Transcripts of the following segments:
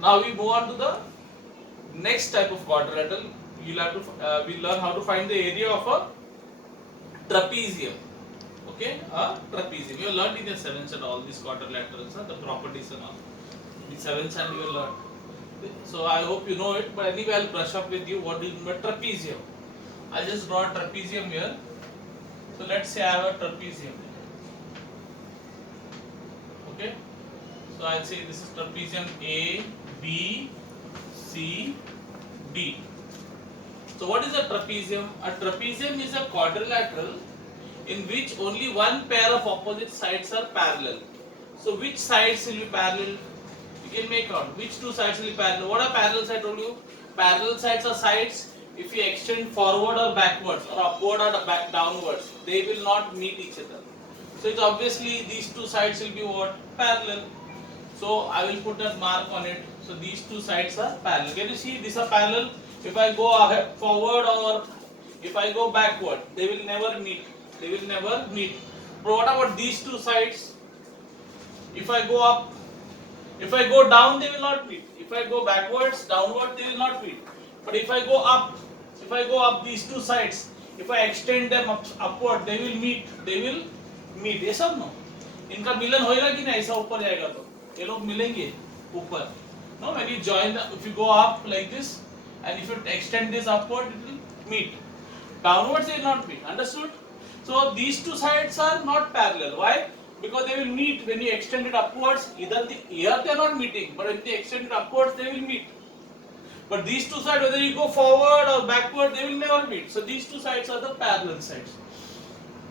Now we move on to the next type of quadrilateral. We'll learn how to find the area of a trapezium. Okay, a trapezium. You learned in the seventh standard all these quadrilaterals, the properties and all. In seventh standard you learned. So I hope you know it. But anyway, I'll brush up with you what do you mean by trapezium. I just draw a trapezium here. So let's say I have a trapezium. Okay. So I'll say this is trapezium A, B, C, D. So what is a trapezium? A trapezium is a quadrilateral in which only one pair of opposite sides are parallel. So which sides will be parallel? You can make out which two sides will be parallel. What are parallel sides? I told you. Parallel sides are sides if you extend forward or backwards or upward or back downwards, they will not meet each other. So it's obviously these two sides will be what? Parallel. So I will put a mark on it. So these two sides are parallel. Can you see these are parallel? If I go ahead, forward or if I go backward, they will never meet. They will never meet. But what about these two sides? If I go up, if I go down, they will not meet. If I go backwards, downward, they will not meet. But if I go up, these two sides, if I extend them upward, they will meet. They will meet. Yes or no? इनका मिलन होएगा कि नहीं ऐसा ऊपर जाएगा तो ये लोग मिलेंगे ऊपर. No, when you join the, if you go up like this and if you extend this upward, it will meet. Downwards they will not meet. Understood? So these two sides are not parallel. Why? Because they will meet when you extend it upwards. Either here they are not meeting, but when they extend it upwards, they will meet. But these two sides, whether you go forward or backward, they will never meet. So these two sides are the parallel sides.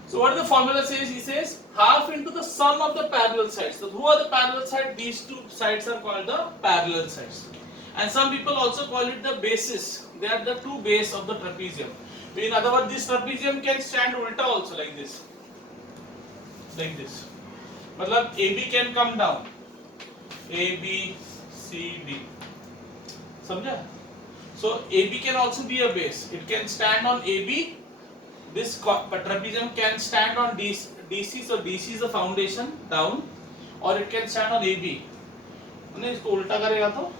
So what the formula says? He says half into the sum of the parallel sides. So who are the parallel sides? These two sides are called the parallel sides. And some people also call it the bases. They are the two bases of the trapezium. In other words, this trapezium can stand ulta also like this. Like this. Matlab AB can come down. A, B, C, D. Samjha? So AB can also be a base. It can stand on AB. This trapezium can stand on DC. So DC is the foundation down, or it can stand on AB. मैंने इसको उल्टा करेगा तो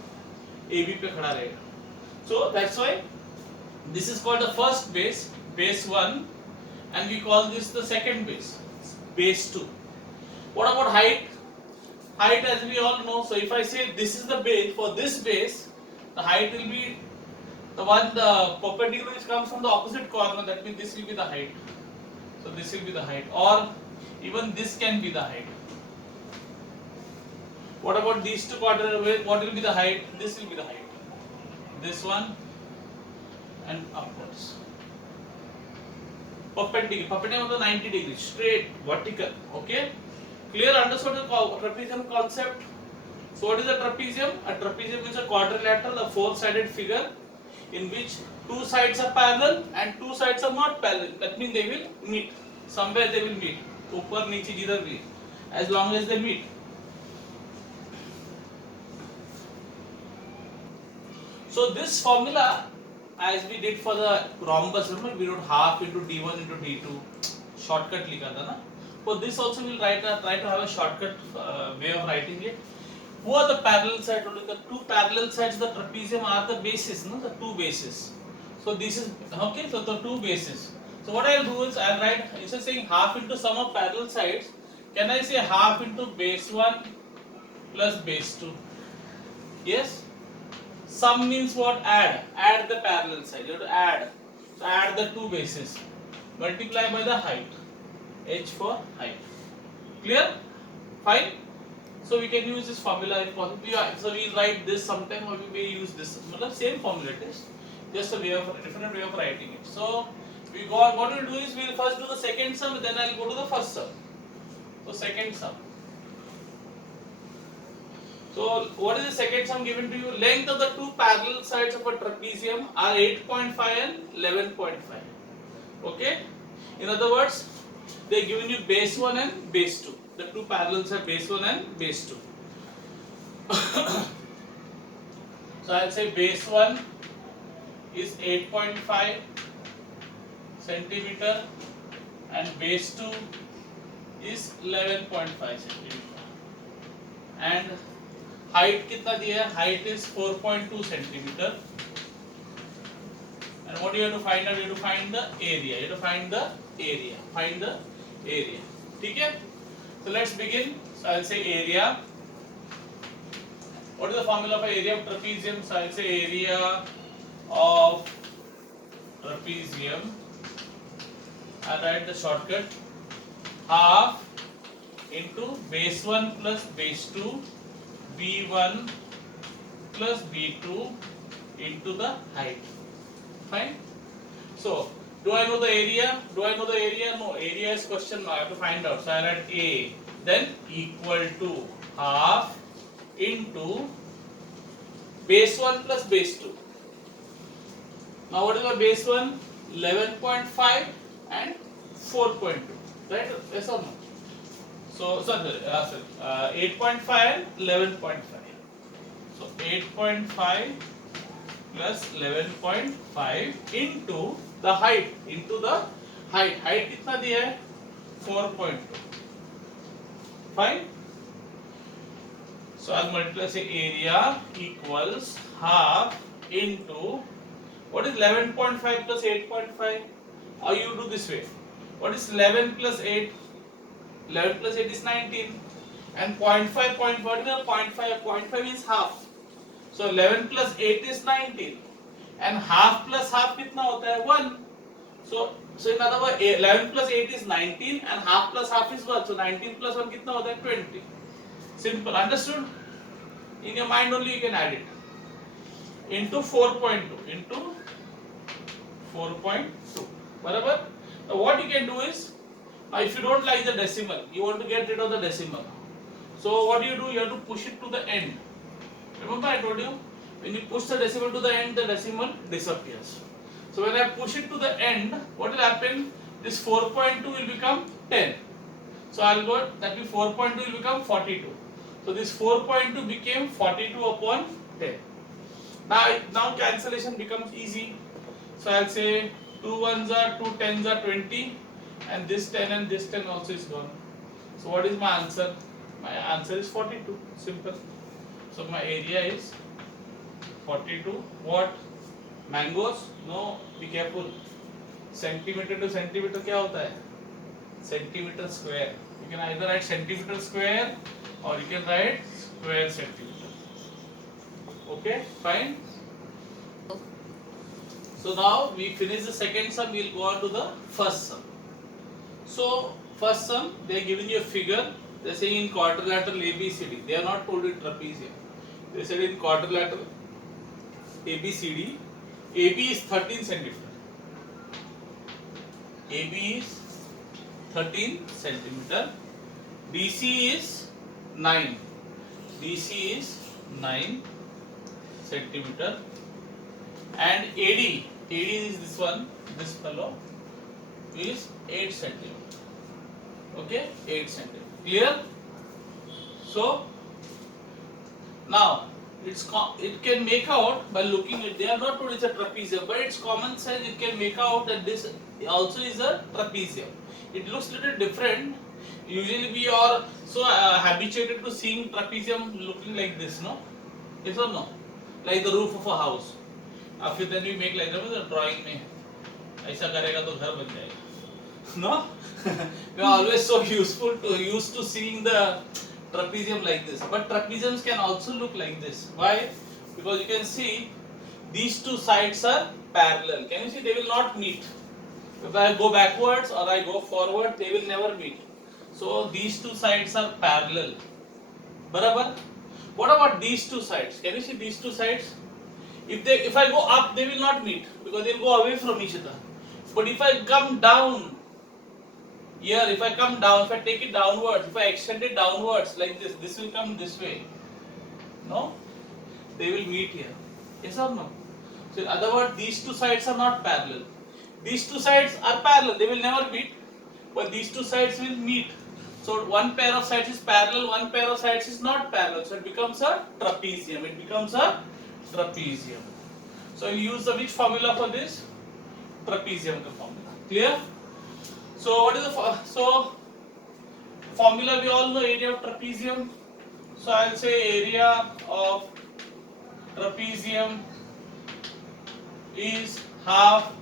AB पे खड़ा रहेगा. So that's why this is called the first base, base 1, and we call this the second base, base 2. What about height? Height, as we all know, so if I say this is the base, for this base, the height will be the one, the perpendicular which comes from the opposite corner, that means this will be the height. So this will be the height, or even this can be the height. What about these two quadrilaterals? What will be the height? This will be the height. This one and upwards. Perpendicular means 90 degrees, straight, vertical. Okay? Clear? Understood the trapezium concept? So what is a trapezium? A trapezium is a quadrilateral, a four-sided figure in which two sides are parallel and two sides are not parallel. That means they will meet. Somewhere they will meet. Upar, niche, jidhar bhi. As long as they meet. So this formula, as we did for the rhombus, remember we wrote half into D1 into D2. Shortcut likha tha na. For this also we will try to have a shortcut way of writing it. Who are the parallel sides? The two parallel sides of the trapezium are the bases, no? The two bases. So this is okay. So the two bases. So what I'll do is I'll write. Instead of saying half into sum of parallel sides, can I say half into base 1 plus base 2? Yes. Sum means what? Add. Add the parallel side. You have to add. So add the two bases. Multiply by the height. H for height. Clear? Fine. So we can use this formula if possible. So we write this sometime, or we may use this. Same formula it is. Just a different way of writing it. So we go on. What we'll do is we'll first do the second sum, and then I'll go to the first sum. So second sum. So what is the second sum given to you? Length of the two parallel sides of a trapezium are 8.5 and 11.5. Okay. In other words, they given you base 1 and base 2. The two parallels are base 1 and base 2. So I'll say base 1 is 8.5 centimeter and base 2 is 11.5 centimeter. And height कितना दिया है? Height is 4.2 centimeter. And what you have to find out? You have to find the area. You have to find the area. Find the area. ठीक है? So let's begin. So I'll say area. What is the formula for area of trapezium? So I'll say area of trapezium. I'll write the shortcut. Half into base 1 plus base 2 b1 plus b2 into the height. Fine. So, do I know the area? Do I know the area? No. Area is question mark. I have to find out. So I write A. Then equal to half into base 1 plus base 2. Now what is my base 1? 11.5 and 4.2. Right? Yes or no? So, sorry, 8.5 and 11.5. So 8.5 plus 11.5 into the height. Height कितना दिया है? 4.2. Fine. So I'll multiply, say area equals half into what is 11.5 plus 8.5? Or you do this way. What is 11 plus 8? 11 plus 8 is 19. And 0.5, what is 0.5? 0.5 is half. So 11 plus 8 is 19. And half plus half कितना होता है? 1. So in other words, 11 plus 8 is 19 and half plus half is 1. So 19 plus 1 कितना होता है? 20. Simple. Understood? In your mind only you can add it. Into 4.2. Into 4.2. Barabar? Now what you can do is, if you don't like the decimal, you want to get rid of the decimal. So what do? You have to push it to the end. Remember I told you, when you push the decimal to the end, the decimal disappears. So when I push it to the end, what will happen? This 4.2 will become 10. So I'll go, that will 4.2 will become 42. So this 4.2 became 42 upon 10. Now cancellation becomes easy. So I'll say 2 ones are 2 tens are 20, and this 10 and this 10 also is gone. So what is my answer? My answer is 42. Simple. So my area is 42. What? Mangoes? No, be careful. Centimeter to centimeter क्या होता है? Centimeter square. You can either write centimeter square or you can write square centimeter. Okay, fine. So now we finish the second sum, we will go on to the first sum. So first sum, they are giving you a figure. They are saying in quadrilateral ABCD. They are not told in trapezium. They said in quadrilateral ABCD, AB is 13 centimeter. AB is 13 centimeter. BC is 9. BC is 9 centimeter. And AD is this one, this fellow is 8 centimeter. Okay, 8 centimeter. Clear? So now it can make out by looking at, they are not told it's a trapezium, but it's common sense, it can make out that this also is a trapezium. It looks little different. Usually we are so habituated to seeing trapezium looking like this, no? Yes or no? Like the roof of a house. After then we make like the drawing में ऐसा करेगा तो घर बन जाएगा. No? We are always so used to seeing the trapezium like this. But trapeziums can also look like this. Why? Because you can see these two sides are parallel. Can you see? They will not meet. If I go backwards or I go forward, they will never meet. So these two sides are parallel. Barabar? What about these two sides? Can you see these two sides? If I go up, they will not meet because they will go away from each other. But if I come down here, if I come down, if I take it downwards, if I extend it downwards like this will come this way. No? They will meet here. Yes or no? So in other words, these two sides are not parallel. These two sides are parallel, they will never meet, but these two sides will meet. So one pair of sides is parallel, one pair of sides is not parallel. So it becomes a trapezium. It becomes a trapezium. So we use the which formula for this? Trapezium formula. Clear? So what is the formula? We all know area of trapezium. So I'll say area of trapezium is half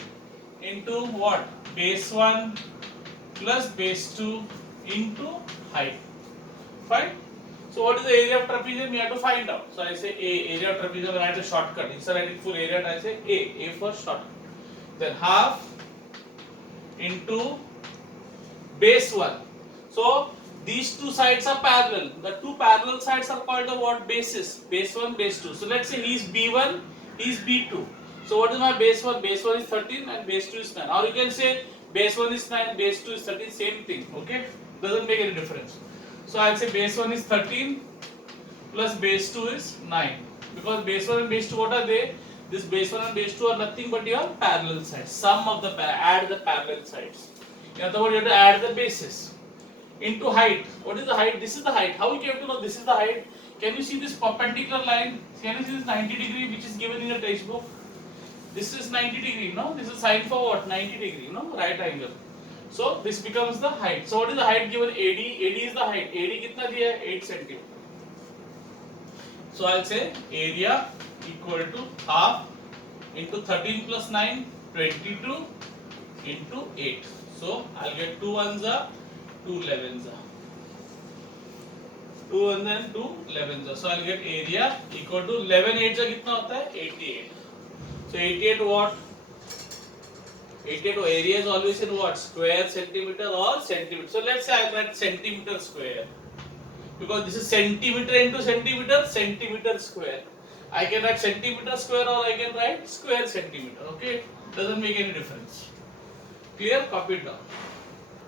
into what? Base 1 plus base 2 into height. Fine. So what is the area of trapezium? We have to find out. So I say A, area of trapezium, I write a shortcut. Instead of writing full area, I say A for shortcut. Then half into base 1. So these two sides are parallel. The two parallel sides are called the what bases? Base 1, base 2. So let's say he is B1, he is B2. So what is my base 1? Base 1 is 13 and base 2 is 9. Or you can say base 1 is 9, base 2 is 13, same thing. Okay? Doesn't make any difference. So I'll say base 1 is 13 plus base 2 is 9. Because base 1 and base 2, what are they? This base 1 and base 2 are nothing but your parallel sides. Sum of the add the parallel sides. In other words, you have to add the bases. Into height. What is the height? This is the height. How you came to know this is the height? Can you see this perpendicular line? Can you see this 90 degree which is given in your textbook? This is 90 degree, no? This is sine for what? 90 degree, no? Right angle. So this becomes the height. So what is the height given? AD. AD is the height. AD कितना दिया है? 8 cm. So I'll say area equal to half into 13 plus 9, 22 into 8. So I'll get 2 ones are 2 11s are. 2 1 and 2 11s are. So I'll get area equal to 11 8 का कितना होता है? 88. So 88 what? 88 area is always in what? Square centimeter or centimeter. So let's say I'll write centimeter square. Because this is centimeter into centimeter, centimeter square. I can write centimeter square or I can write square centimeter. Okay? Doesn't make any difference. Clear? Copy it down.